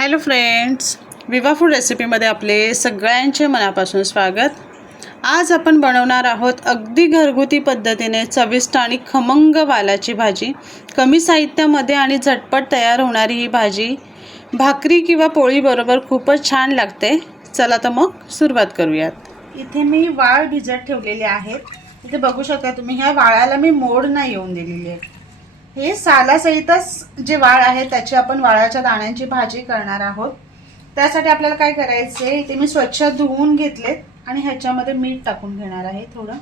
Hello friends, विवा food रेसिपीमध्ये आपले सगळ्यांचे मनापासून स्वागत। आज आपण बनवणार आहोत अगदी घरगुती पद्धतीने चविष्ट आणि खमंग वालाची भाजी। कमी साहित्यामध्ये आणि झटपट तयार होणारी ही भाजी भाकरी किंवा पोळी बरोबर खूपच छान लागते। चला तर मग सुरुवात करूयात। इथे मी वाळ भिजत ठेवलेले आहेत। इथे बघू शकता तुम्ही, ह्या वाळाला मी मोड नाही येऊन दिलेली आहे। हे सालासहितच जे वाळ आहे त्याची आपण वाळाच्या दाण्यांची भाजी करणार आहोत। त्यासाठी आपल्याला काय करायचे, इथे मी स्वच्छ धुवून घेतलेत आणि ह्याच्यामध्ये मीठ टाकून घेणार आहे। थोडं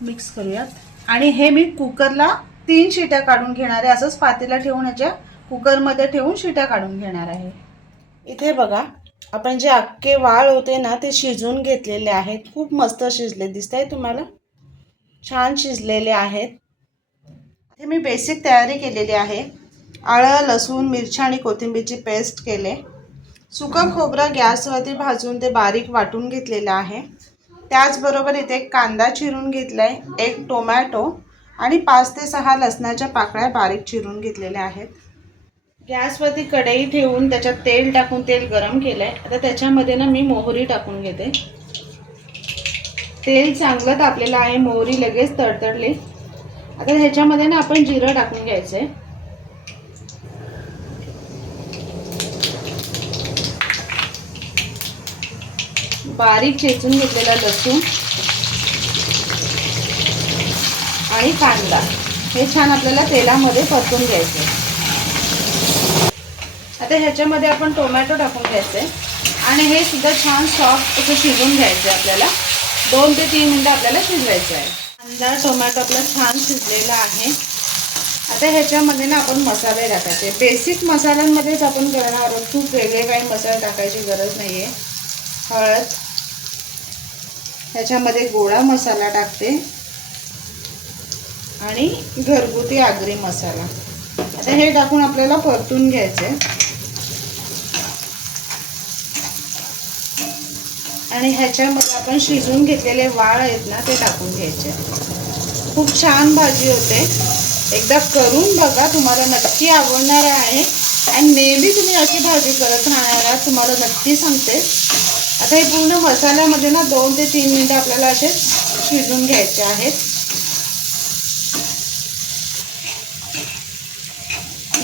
मिक्स करूयात आणि हे मी कुकरला 3 शिट्या काढून घेणार आहे। असंच पातेला ठेवून ह्याच्या कुकरमध्ये ठेवून शिट्या काढून घेणार आहे। इथे बघा, आपण जे अख्खे वाळ होते ना ते शिजून घेतलेले आहेत। खूप मस्त शिजले दिसतंय तुम्हाला, छान शिजलेले आहेत। हे मी बेसिक तयारी केलेली आहे। आलं, लसूण, मिरची आणि कोथिंबीरची पेस्ट केले। सुकं खोबरं गॅसवरती भाजून ते बारीक वाटून घेतलेलं आहे। त्याचबरोबर इथे एक कांदा चिरून घेतलाय, एक टोमॅटो आणि 5 ते 6 लसणाच्या पाकळ्या बारीक चिरून घेतलेल्या आहेत। गॅसवरती कढई ठेवून त्याच्यात तेल टाकून तेल गरम केलंय। आता त्याच्यामध्ये ना मी मोहरी टाकून घेते। तेल चांगलं तापलेलं आहे, मोहरी लगेच तडतडली। आता ह्याच्यामध्ये ना आपण जिरं टाकून घ्यायचंय। बारीक चेचून घेतलेला लसूण आणि कांदा हे छान आपल्याला तेलामध्ये परतून घ्यायचे। आता ह्याच्यामध्ये आपण टोमॅटो टाकून घ्यायचे आणि हे सुद्धा छान सॉफ्ट असं शिजून घ्यायचे। आपल्याला 2 ते 3 मिनिटं आपल्याला शिजवायचं आहे। कांदा टोमॅटो आपला छान शिजलेला आहे। आता ह्याच्यामध्ये ना आपण मसाले टाकायचे। बेसिक मसाल्यांमध्येच आपण करणार आहोत, खूप वेगळे काही मसाले टाकायची गरज नाहीये। हळद, ह्याच्यामध्ये गोडा मसाला टाकते आणि घरगुती आगरी मसाला। आता हे टाकून आपल्याला परतून घ्यायचे आणि ह्याच्यामध्ये आपण शिजून घेतलेले वाळ आहेत ना ते टाकून घ्यायचे। खूप छान भाजी होते, एकदा करून बघा, तुम्हाला नक्की आवडणार आहे आणि नेहमी तुम्ही अशी भाजी करत राहणार आहात, तुम्हाला नक्की सांगते। आता हे पूर्ण मसाल्यामध्ये ना 2 ते 3 मिनिटं आपल्याला असे शिजून घ्यायचे आहेत।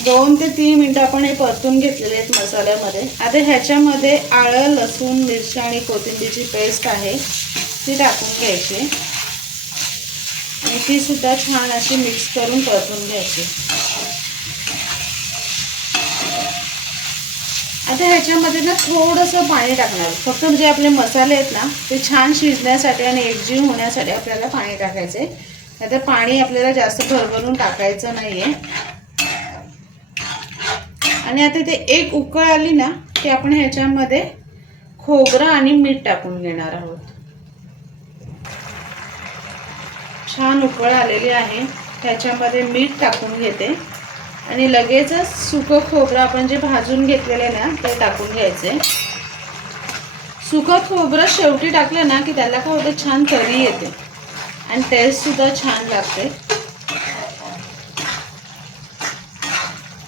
2 ते 3 मिनिटं आपण हे परतून घेतलेले आहेत मसाल्यामध्ये। आता ह्याच्यामध्ये आलं, लसूण, मिरची आणि कोथिंबीरची पेस्ट आहे ती टाकून घ्यायची आणि ती सुद्धा छान अशी मिक्स करून परतून घ्यायची। आता ह्याच्यामध्ये ना थोडंसं पाणी टाकणार, फक्त जे आपले मसाले आहेत ना ते छान शिजण्यासाठी आणि एकजीव होण्यासाठी आपल्याला पाणी टाकायचे। आता पाणी आपल्याला जास्त भरभरून टाकायचं नाहीये। आणि आता ते एक उकळ आली ना की आपण ह्याच्यामध्ये खोबरं आणि मीठ टाकून घेणार आहोत। छान उकळ आलेली आहे, ह्याच्यामध्ये मीठ टाकून घेते आणि लगेचच सुकं खोबरं आपण जे भाजून घेतलेले ना ते टाकून घ्यायचे। सुकं खोबरं शेवटी टाकलं ना की त्याला काय होतं, छान तरी येते आणि टेस्ट सुद्धा छान लागते।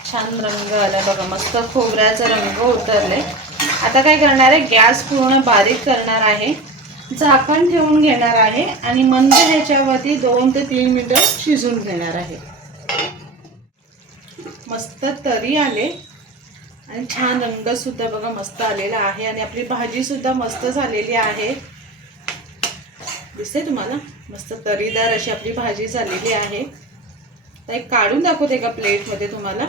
छान रंग आला बघा, मस्त खोबऱ्याचा रंग उतरले। आता काय करणार आहे, गॅस पूर्ण बारीक करणार आहे, झाकण ठेवून घेणार आहे आणि मंद ह्याच्यावरती 2 ते 3 मिनिटं शिजून घेणार आहे। मस्त तरी आले आणि छान रंग सुद्धा बघा मस्त आलेला आहे आणि आपली भाजी सुद्धा मस्त झालेली आहे। दिसते तुम्हाला, मस्त तरीदार अशी आपली भाजी झालेली आहे। तर एक काढून दाखवते एका प्लेटमध्ये, तुम्हाला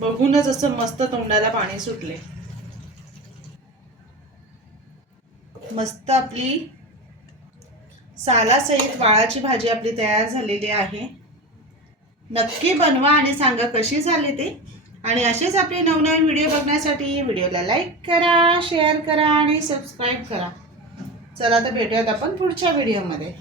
बघूनच असं मस्त तोंडाला पाणी सुटले। मस्त आपली सालासहित वाळाची भाजी आपली तयार झालेली आहे। नक्की बनवा आणि सांगा कशी झाली ती। आणि असेच आपले नवनवीन व्हिडिओ बघण्यासाठी व्हिडिओला लाईक करा, शेअर करा आणि सबस्क्राईब करा। चला तर भेटूयात आपण पुढच्या व्हिडिओमध्ये।